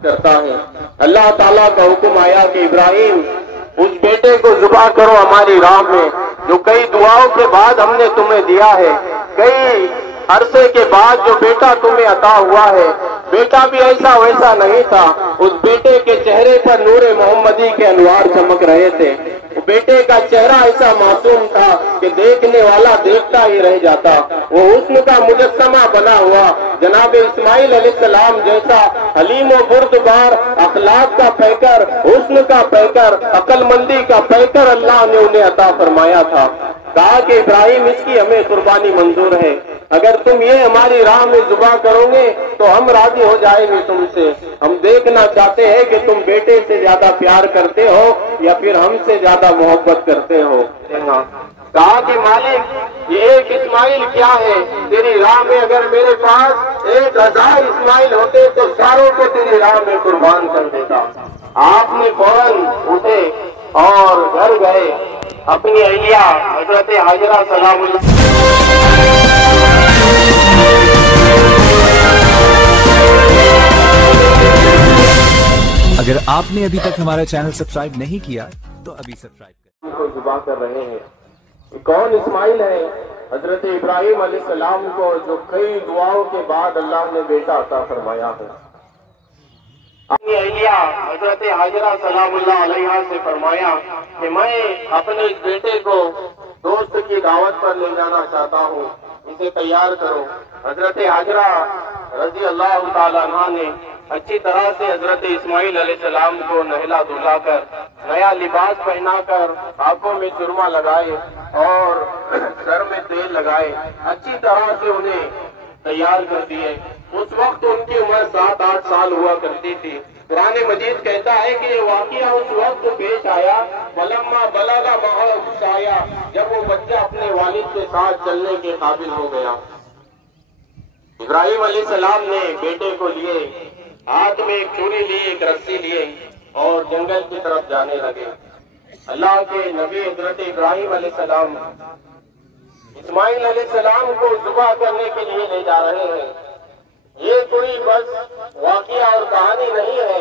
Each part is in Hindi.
करता हूँ। अल्लाह ताला का हुक्म आया कि इब्राहिम उस बेटे को ज़ुबा करो हमारी राह में, जो कई दुआओं के बाद हमने तुम्हें दिया है, कई अरसे के बाद जो बेटा तुम्हें अता हुआ है। बेटा भी ऐसा वैसा नहीं था, उस बेटे के चेहरे पर नूरे मोहम्मदी के अनवार चमक रहे थे। बेटे का चेहरा ऐसा मासूम था कि देखने वाला देखता ही रह जाता। वो हुस्न का मुजस्समा बना हुआ जनाब इस्माइल अलैहिस्सलाम जैसा हलीम व बुर्दबार, अखलाक का पैकर, हुस्न का पैकर, अक्लमंदी का पैकर अल्लाह ने उन्हें अता फरमाया था। कहा कि इब्राहिम इसकी हमें कुर्बानी मंजूर है, अगर तुम ये हमारी राह में ज़ुबा करोगे तो हम राजी हो जाएंगे तुमसे। हम देखना चाहते हैं कि तुम बेटे से ज्यादा प्यार करते हो या फिर हमसे ज्यादा मोहब्बत करते हो। कहा कि मालिक ये एक इस्माइल क्या है, तेरी राह में अगर मेरे पास 1000 इस्माइल होते तो सारों को तेरी राह में कुर्बान कर देता। आपने फौरन उठे और घर गए, अपनी अहिया हजरत हाजरा सलामुल्लाह। अगर आपने अभी तक हमारा चैनल सब्सक्राइब नहीं किया तो अभी सब्सक्राइब करें। को ज़ुबा कर रहे हैं, कौन इस्माइल है? हजरत इब्राहिम अलैहिस्सलाम को, जो कई दुआओं के बाद अल्लाह ने बेटा अता फरमाया है। अपनी अहिया हजरत हाजरा सलामुल्लाह अलैहा से फरमाया कि मैं अपने इस बेटे को दोस्त की दावत पर ले जाना चाहता हूँ, इसे तैयार करो। हजरत हाजरा रजी अल्लाह तआला अन्हा ने अच्छी तरह से हजरत इस्माइल अलैहिस्सलाम को नहला धुला कर, नया लिबास पहनाकर, आंखों में सुरमा लगाए और सर में तेल लगाए, अच्छी तरह से उन्हें तैयार कर दिए। उस वक्त उनकी उम्र 7-8 साल हुआ करती थी। कुरान मजीद कहता है कि ये वाकया उस वक्त पेश आया, वलम्मा बलगा महल आया, जब वो बच्चा अपने वालिद के साथ चलने के काबिल हो गया। इब्राहिम अलैहिस्सलाम ने बेटे को लिए, हाथ में एक छुरी ली, एक रस्सी लिए और जंगल की तरफ जाने लगे। अल्लाह के नबी हजरत इब्राहिम अलैहिस्सलाम इस्माइल अलैहिस्सलाम को ज़ुबा करने के लिए ले जा रहे हैं। ये कोई बस वाकया और कहानी नहीं है,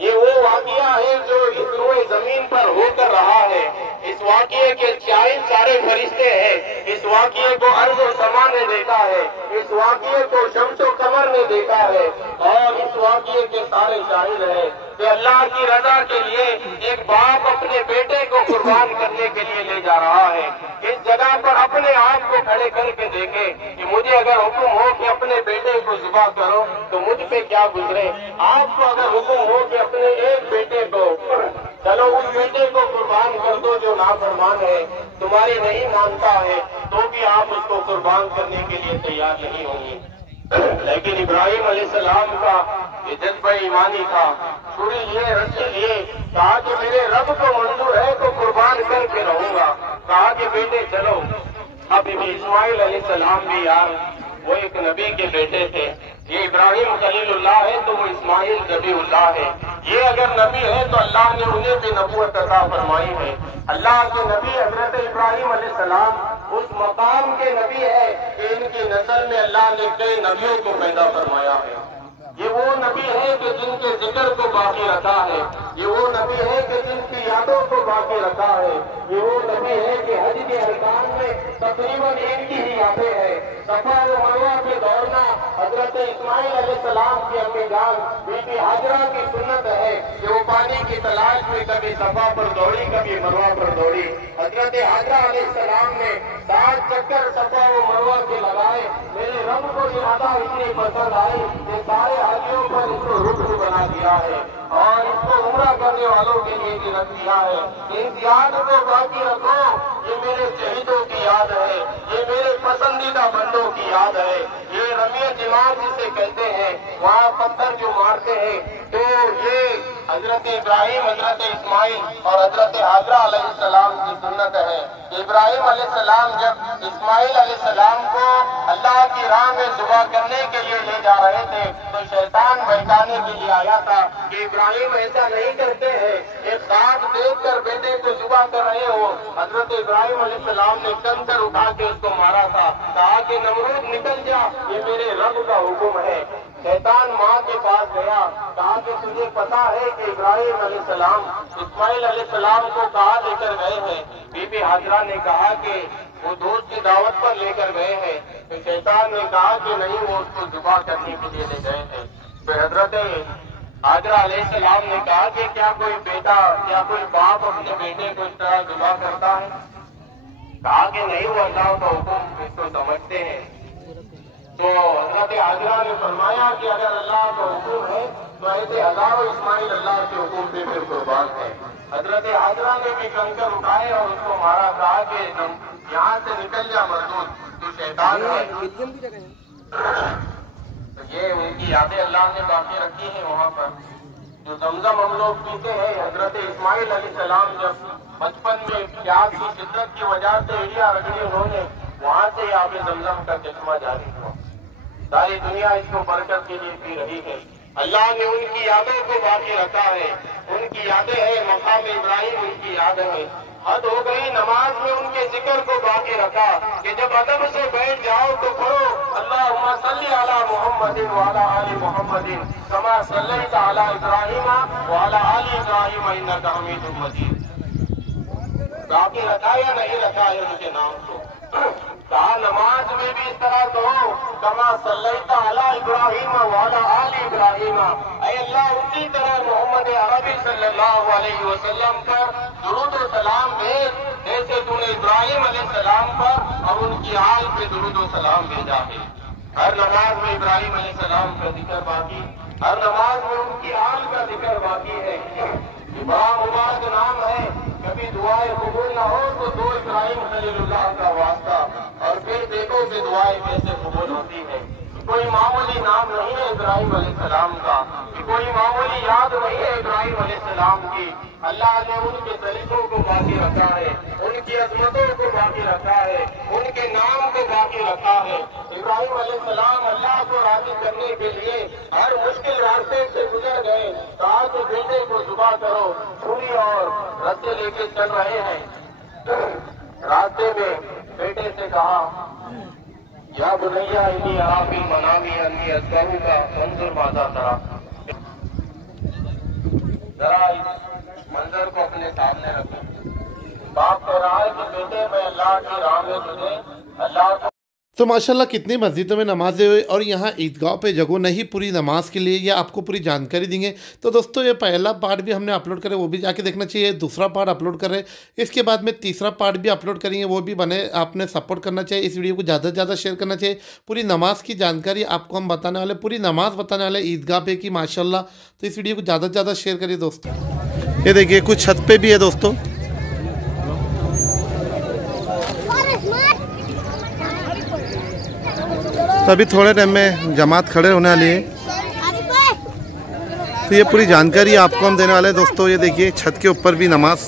ये वो वाकया है जो इस रोए जमीन पर होकर रहा है। इस वाकये के शाहिद सारे फरिश्ते हैं, इस वाकये को अर्ज़ और समा ने देखा है, इस वाकये को शम्सो कमर ने देखा है और इस वाकये के सारे शाहिद हैं कि अल्लाह की रजा के लिए एक बाप अपने बेटे को कुर्बान करने के लिए ले जा रहा है। इस जगह पर अपने आप को खड़े करके देखे कि मुझे अगर हुक्म हो कि अपने बेटे को ज़ुबा करो तो मुझ पे क्या गुजरे। आपको अगर हुक्म हो कि अपने एक बेटे को, चलो उस बेटे को कुर्बान कर दो जो नाफरमान है, तुम्हारी नहीं मानता है, तो भी आप उसको कुर्बान करने के लिए तैयार नहीं होंगे। लेकिन इब्राहिम अलैहिस्सलाम का ये जज्बा ईमानी था। छुरी लिए, रस्सी लिए, कहा कि मेरे रब को मंजूर है तो कुर्बान करके रहूंगा। कहा कि बेटे चलो। अब इस्माइल अलैहिस्सलाम भी यार वो एक नबी के बेटे थे। ये इब्राहिम खलीलुल्लाह है तो वो इस्माइल नबीउल्लाह है। ये अगर नबी है तो अल्लाह ने उन्हें भी नबूवत अता फरमाई है। अल्लाह के नबी हजरत इब्राहिम अलैहिस्सलाम उस मकाम के नबी है कि इनकी नस्ल में अल्लाह ने कई नबियों को पैदा फरमाया है। ये वो नबी है कि जिनके जिक्र को बाकी रखा है, ये वो नबी है कि जिनकी यादों को बाकी रखा है, ये वो नबी है कि हज के अरकान में तकरीबन इनकी ही यादें हैं। सफा व मरवा पे दौड़ना हजरत इस्माइल अलैहिस्सलाम की अम्मी जान बीबी हाजरा की सुन्नत है कि वो पानी की तलाश में कभी सफा पर दौड़ी, कभी मरवा पर दौड़ी। हजरत हाजरा अलैहिस्सलाम ने 7 चक्कर सफा व मरवा के लगाए। मेरे रब को ये अदा इतनी पसंद आई कि सारे हाजियों पर इसको रुकन बना दिया है और इसको उम्रा करने वालों के लिए भी रख दिया है। इन याद को बाकी रखो, ये मेरे शहीदों की याद है, ये मेरे पसंदीदा बंदों की याद है। ये रमिया दिमाग जिसे कहते हैं, वहाँ पत्थर जो मारते हैं, तो ये हजरत इब्राहिम, हजरत इस्माइल और हजरत हाजरा अलैहिस्सलाम की सुन्नत है। इब्राहिम अलैहिस्सलाम जब इस्माइल अलैहिस्सलाम को अल्लाह की राह में ज़ुबा करने के लिए ले जा रहे थे तो शैतान बहकाने के लिए आया था कि इब्राहिम ऐसा नहीं करते हैं, एक ख्वाब देखकर बेटे को जुबा कर रहे हो। हजरत इब्राहिम अलैहिस्सलाम ने कंकर उठा के उसको मारा था, कहा कि नमरूद निकल जा, ये मेरे रब का हुक्म है। शैतान माँ के पास गया, कहा कि तुझे पता है कि इब्राहिम अलैहिस्सलाम इस्माइल अलैहिस्सलाम को कहाँ लेकर गए हैं? बीबी हाजरा ने कहा कि वो दोस्त की दावत पर लेकर गए हैं। तो शैतान ने कहा कि नहीं, वो उसको जुबा करने के लिए ले गए थे। तो हजरत हाजरा अलैहिस्सलाम ने कहा कि क्या कोई बेटा या कोई बाप अपने बेटे को इस तरह जुबा करता है? कहा कि नहीं, वो अल्लाह का हुक्म इसको समझते हैं। तो हजरत हाजरा ने फरमाया कि अगर अल्लाह का हुक्म है तो ऐसे हजारों इस्माइल अल्लाह के हुक्म पे फिर कुर्बान है। हजरत हाजरा ने भी कंकर उठाए और उसको मारा, कहा कि यहाँ से निकल जा मरदूद, तू शैतान है। तो ये उनकी यादें अल्लाह ने बाकी रखी है वहाँ पर। जो जमजम हम लोग पीते हैं, हजरत इस्माइल अलैहिस्सलाम जब बचपन में प्यास की शिद्दत की वजह से एड़िया रगड़ी उन्होंने, वहाँ से आप जमजम का चश्मा जारी हुआ। सारी दुनिया इसको बरकत के लिए पी रही है। अल्लाह ने उनकी यादों को बाकी रखा है। उनकी यादें हैं, मकाम इब्राहिम उनकी याद है। हद हो गई नमाज में उनके जिक्र को बाकी रखा कि जब अदब से बैठ जाओ तो पढ़ो अल्लाहुम्मा सल्ली अला मुहम्मदिन व अला आलि मुहम्मदिन कमा सल्लैता अला इब्राहिम व अला आलि इब्राहिम इन्नका हमीदुम मजीद। बाकी रखा या नहीं रखा है उनके नाम को? कहा नमाज में भी इस तरह कहो कमा सल्लैता अला इब्राहिम व अला आलि इब्राहिम, ऐ अल्लाह उसी तरह मोहम्मद अरबी सल्लल्लाहु अलैहि वसल्लम पर दुरूद व सलाम भेज जैसे तूने इब्राहिम अलैहिस्सलाम पर और उनकी आल पे दुरूद व सलाम भेजा है। हर नमाज में इब्राहिम अलैहिस्सलाम का जिक्र बाकी, हर नमाज में उनकी आल का जिक्र बाकी है। बड़ा मुबारक नाम है, कभी दुआएं कबूल न हो तो दो इब्राहिम खलीलुल्लाह का वास्ता, और फिर देखो कि दुआएं कैसे कबूल होती है। कोई मामूली नाम नहीं है इब्राहिम अलैहिस्सलाम का, कोई मामूली याद नहीं है इब्राहिम अलैहिस्सलाम की। अल्लाह ने उनके तरीकों को बाकी रखा है, उनकी अजमतों को बाकी रखा है, उनके नाम को बाकी रखा है। इब्राहिम अलैहिस्सलाम अल्लाह को राजी करने के लिए हर मुश्किल रास्ते से गुजर गए। कहा कि बेटे को जुबा करो, छुरी और रस्से लेके चल रहे हैं। रास्ते में बेटे से कहा या बुनैया इन्नी अरा फिल मनामी अन्नी अज़बहुका फंजुर माज़ा तरा। जरा इस मंजर को अपने सामने रखो। बाप कह रहा है कि बेटे मैं अल्लाह की राह में तुझे अल्लाह को। तो माशाल्लाह कितनी मस्जिदों में नमाज़ें हुई और यहाँ ईदगाह पे जगह नहीं पूरी नमाज के लिए, ये आपको पूरी जानकारी देंगे। तो दोस्तों ये पहला पार्ट भी हमने अपलोड करे, वो भी जाके देखना चाहिए। दूसरा पार्ट अपलोड करें, इसके बाद में तीसरा पार्ट भी अपलोड करेंगे, वो भी बने। आपने सपोर्ट करना चाहिए, इस वीडियो को ज़्यादा से ज़्यादा शेयर करना चाहिए। पूरी नमाज की जानकारी आपको हम बताने वाले, पूरी नमाज बताने वाले ईदगाह पे की माशाल्लाह। तो इस वीडियो को ज़्यादा से ज़्यादा शेयर करिए दोस्तों। ये देखिए कुछ छत पे भी है दोस्तों। तो अभी थोड़े टाइम में जमात खड़े होने वाली है, तो ये पूरी जानकारी आपको हम देने वाले हैं दोस्तों। ये देखिए छत के ऊपर भी नमाज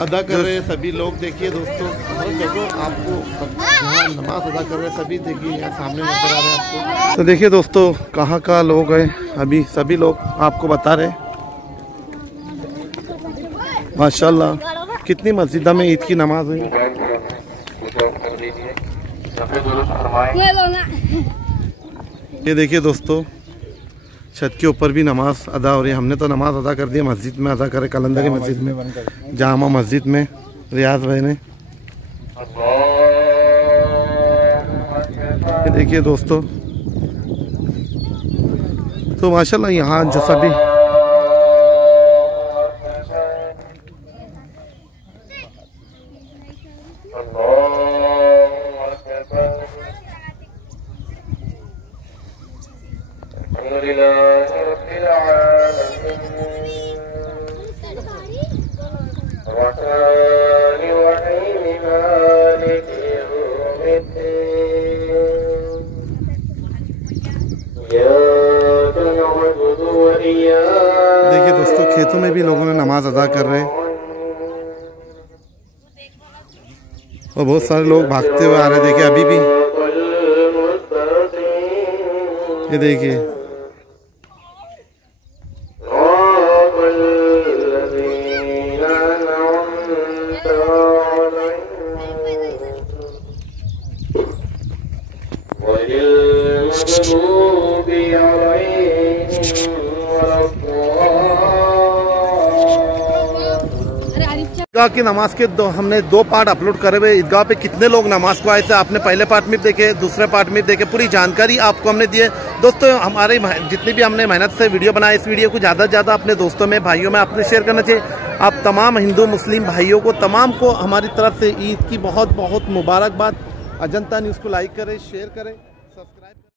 अदा कर रहे हैं सभी लोग। देखिए दोस्तों हर जगह आपको यहाँ नमाज अदा कर रहे हैं सभी, देखिए यहाँ सामने नजर आ रहे हैं आपको। तो देखिए दोस्तों कहाँ कहाँ लोग हैं, अभी सभी लोग आपको बता रहे हैं। माशाल्लाह कितनी मस्जिद में ईद की नमाज हुई। ये देखिए दोस्तों छत के ऊपर भी नमाज अदा हो रही है। हमने तो नमाज अदा कर दी मस्जिद में, अदा करे कलंदरी मस्जिद में, जामा मस्जिद में रियाज भाई ने। ये देखिए दोस्तों तो माशाल्लाह यहाँ जो सभी देखिए दोस्तों खेतों में भी लोगों ने नमाज अदा कर रहे हैं और बहुत सारे लोग भागते हुए आ रहे हैं। देखिए अभी भी ये देखिए ईदगाह की नमाज के हमने 2 पार्ट अपलोड करे हुए। ईदगाह पे कितने लोग नमाज को आए थे आपने पहले पार्ट में देखे, दूसरे पार्ट में देखे, पूरी जानकारी आपको हमने दी है। दोस्तों हमारे जितनी भी हमने मेहनत से वीडियो बनाए, इस वीडियो को ज़्यादा से ज़्यादा अपने दोस्तों में, भाइयों में आपने शेयर करना चाहिए। आप तमाम हिंदू मुस्लिम भाइयों को, तमाम को हमारी तरफ से ईद की बहुत बहुत मुबारकबाद। अजंता न्यूज़ को लाइक करें, शेयर करें।